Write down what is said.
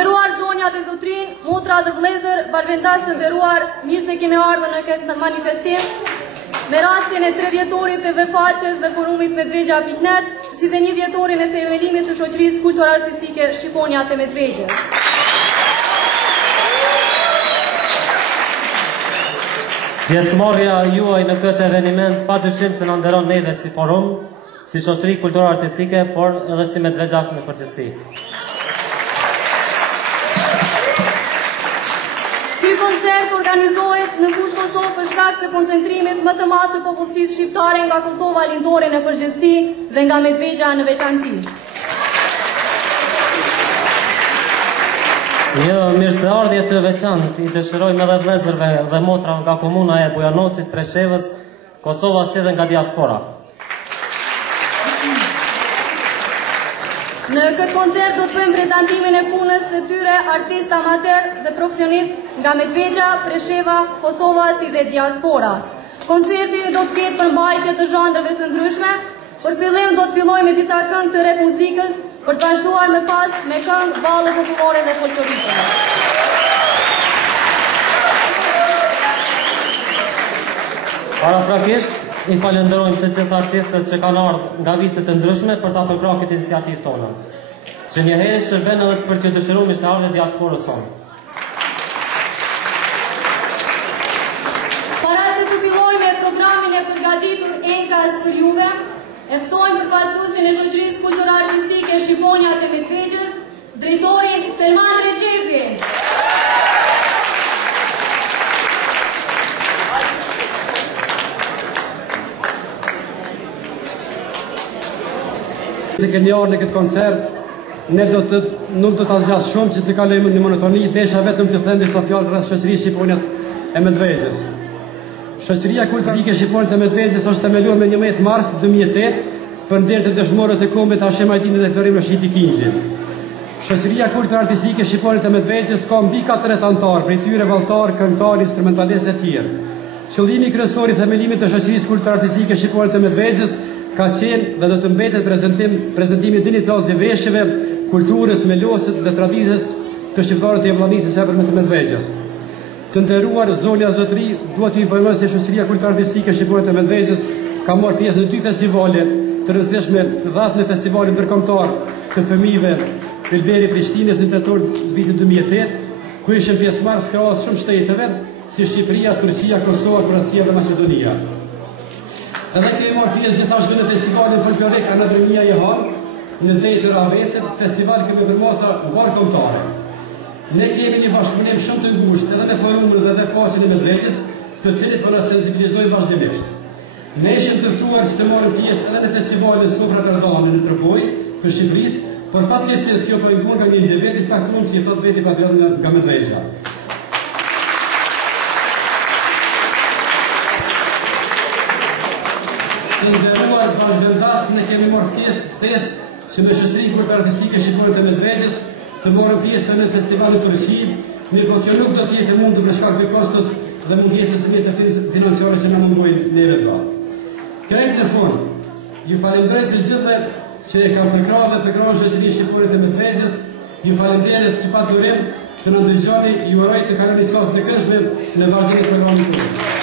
nderuar zonja dhe zotrin, motra dhe vëllezër, bashkëvendas të nderuar, mirë se keni ardhur në këtë manifestim me rastin e 3 vjetorit të vefaqes dhe forumit Medvegja.net, si dhe 1 vjetorin e themelimit të shoqërisë kultur-artistike Shqiponia të Medvegjes. Pjesëmarrja juaj në këtë eveniment padyshim se na nderon neve si forum, si shoqëri kultur-artistike, por edhe si Medvegjas në përgjithësi. Ky koncert organizohet në fushë Kosovë për shkak të koncentrimit më të madh të popullsisë shqiptare nga Kosova lindore në përgjithësi dhe nga Medvegja në veçanti. Një mirëseardhje të veçantë i dëshirojmë edhe vëllezërve dhe motra nga komuna e Bujanocit, Preshevës, Kosova si dhe nga diaspora. Në këtë koncert do të bëjmë prezantimin e punës së tyre artistë amateur dhe profesionist nga Medvegja, Presheva, Kosova si dhe diaspora. Koncerti do të ketë përmbajtje të zhanreve të ndryshme. Për fillim do të fillojmë me disa këngë të rap muzikës, për të vazhduar më pas me këngë valle popullore dhe folklorike. Paraprakisht, i falenderojmë të gjithë artistët që kanë ardhur nga vise të ndryshme për ta përkrahur këtë iniciativë tonë, që njëherë shërben edhe për të dëshiruar mirëseardhje diasporës sonë. Para se të fillojmë me programin e përgatitur Enkas për juve, e ftojmë përfaqësuesin e shoqërisë kultur-artistike Shqiponia të Medvegjes, drejtorin Selman Recepi. Se keni ardhur në këtë koncert, ne nuk do ta zgjas shumë që të kalojmë në monotoni, desha vetëm të them disa fjalë rreth shoqërisë Shqiponia e Medvegjes. Shoqëria kulturore Shqiponia e Medvegjes është themeluar me 11 mars 2008 për nder të dëshmorët e kombit Hashim Hajdini dhe Florim Rashidi Kinxhi. Shoqëria kultur-artistike Shqiponia e Medvegjes ka mbi 40 anëtar, prej tyre valltar, këngëtar, instrumentalistë e tjerë. Qëllimi kryesor i themelimit të shoqërisë kultur-artistike Shqiponia e Medvegjes ka qenë dhe do të mbetet prezentimi dinjitoz i veshjeve, kulturës, melosët dhe traditës të shqiptarët e vllanisë së përmet të Medvegjes. Të nderuar zonja zotëri, dua t'ju informoj se shoqëria kultur-artistike Shqiponia e Medvegjes ka marrë pjesë në 2 festivale të rëndësishme, dhatë në festivalin ndërkombëtar të fëmijëve Pilberi Prishtinës në tetor vitin 2008, ku ishin pjesëmarrës krahas shumë shteteve si Shqipëria, Turqia, Kosova, Kroacia dhe Maqedonia. Edhe kemi marrë pjesë gjithashtu në festivalin folklorik Anadrënia e Han, në Dhejtë Ravesit, festival kemi përmasa varkombëtare. Ne kemi një bashkëpunim shumë të ngushtë edhe me forumin dhe faqen e Medvegjes, të cilit po na sensibilizojnë vazhdimisht. Ne ishim të ftuar që të marrim pjesë edhe në festivalin Sofra Tardani në Trupoj të Shqipërisë, por fatkeqësisht kjo po i bën nga një individ i saktuar që i thot veti patriot nga Medvegja. Të nderuar bashkëvendas, ne kemi marrë ftesë që me shoqërinë kultur-artistike Shqiponia të Medvegjes të marrim pjesë në festivalin Turqi, mirë po kjo nuk do të jetë mundur për shkak të kostos dhe mungesës së mjeteve financiare që na mungojnë neve të radhë. Krejt në fund, ju falenderoj të gjithëve që e kam përkrahur dhe përkrahur shoqërinë Shqiponia të Medvegjes, ju falenderoj që pa durim të na ndëgjoni, ju uroj të kaloni qoftë të këndshme në vazhdim të programit tonë.